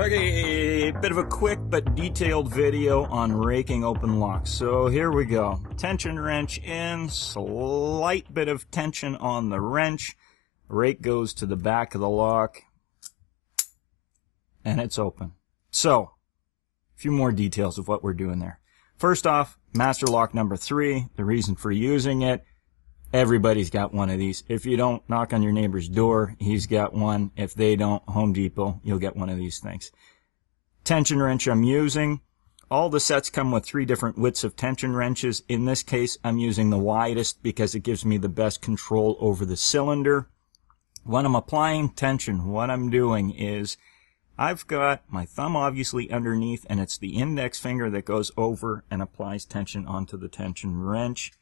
Okay, a bit of a quick but detailed video on raking open locks. So here we go. Tension wrench in, slight bit of tension on the wrench. Rake goes to the back of the lock, and it's open. So, a few more details of what we're doing there. First off, master lock number 3, the reason for using it. Everybody's got one of these. If you don't, knock on your neighbor's door. He's got one. If they don't, Home Depot, you'll get one of these things. Tension wrench I'm using. All the sets come with 3 different widths of tension wrenches. In this case, I'm using the widest because it gives me the best control over the cylinder. When I'm applying tension, what I'm doing is I've got my thumb obviously underneath, and it's the index finger that goes over and applies tension onto the tension wrench.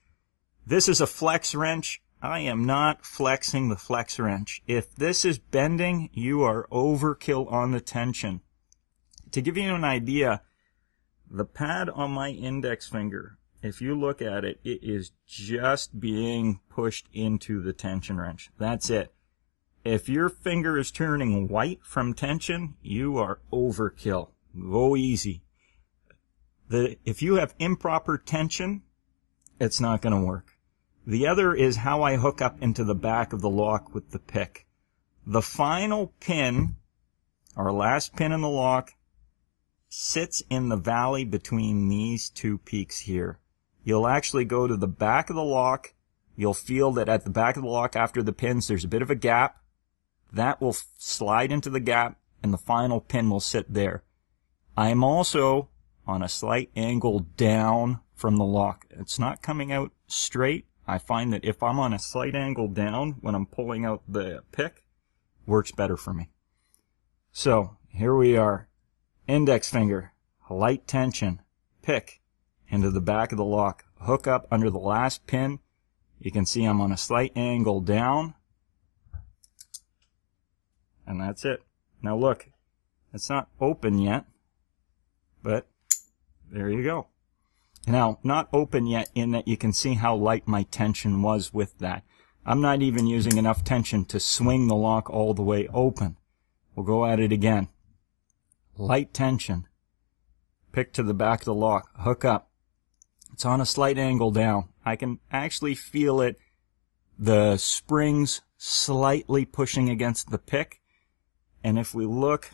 This is a flex wrench. I am not flexing the flex wrench. If this is bending, you are overkill on the tension. To give you an idea, the pad on my index finger, if you look at it, it is just being pushed into the tension wrench. That's it. If your finger is turning white from tension, you are overkill. Go easy. If you have improper tension, it's not going to work. The other is how I hook up into the back of the lock with the pick. The final pin, our last pin in the lock, sits in the valley between these 2 peaks here. You'll actually go to the back of the lock. You'll feel that at the back of the lock after the pins there's a bit of a gap. That will slide into the gap and the final pin will sit there. I am also on a slight angle down from the lock. It's not coming out straight. I find that if I'm on a slight angle down when I'm pulling out the pick, works better for me. So here we are. Index finger, light tension, pick into the back of the lock, hook up under the last pin. You can see I'm on a slight angle down, and that's it. Now look, it's not open yet, but there you go. Now, not open yet in that you can see how light my tension was with that. I'm not even using enough tension to swing the lock all the way open. We'll go at it again. Light tension. Pick to the back of the lock. Hook up. It's on a slight angle down. I can actually feel it, the springs slightly pushing against the pick. And if we look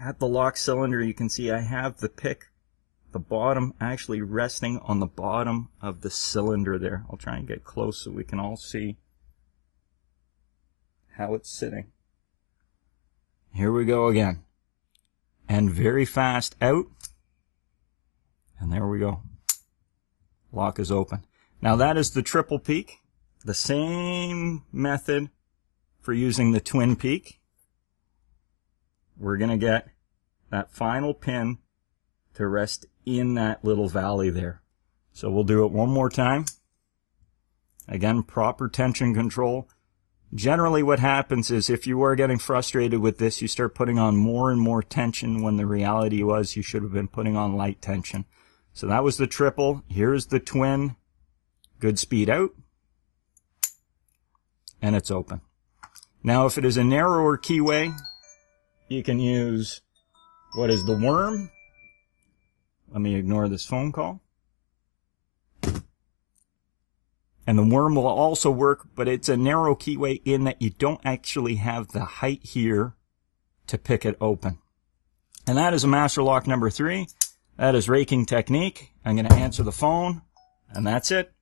at the lock cylinder, you can see I have the pick, the bottom actually resting on the bottom of the cylinder there. I'll try and get close so we can all see how it's sitting. Here we go again. And very fast out. And there we go. Lock is open. Now that is the triple peak. The same method for using the twin peak. We're going to get that final pin to rest in that little valley there. So we'll do it one more time. Again, proper tension control. Generally what happens is if you are getting frustrated with this, you start putting on more and more tension when the reality was you should have been putting on light tension. So that was the triple. Here's the twin. Good speed out. And it's open. Now if it is a narrower keyway, you can use what is the worm. Let me ignore this phone call. And the worm will also work, but it's a narrow keyway in that you don't actually have the height here to pick it open. And that is a master lock number 3. That is raking technique. I'm going to answer the phone, and that's it.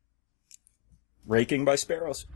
Raking by Sparrows.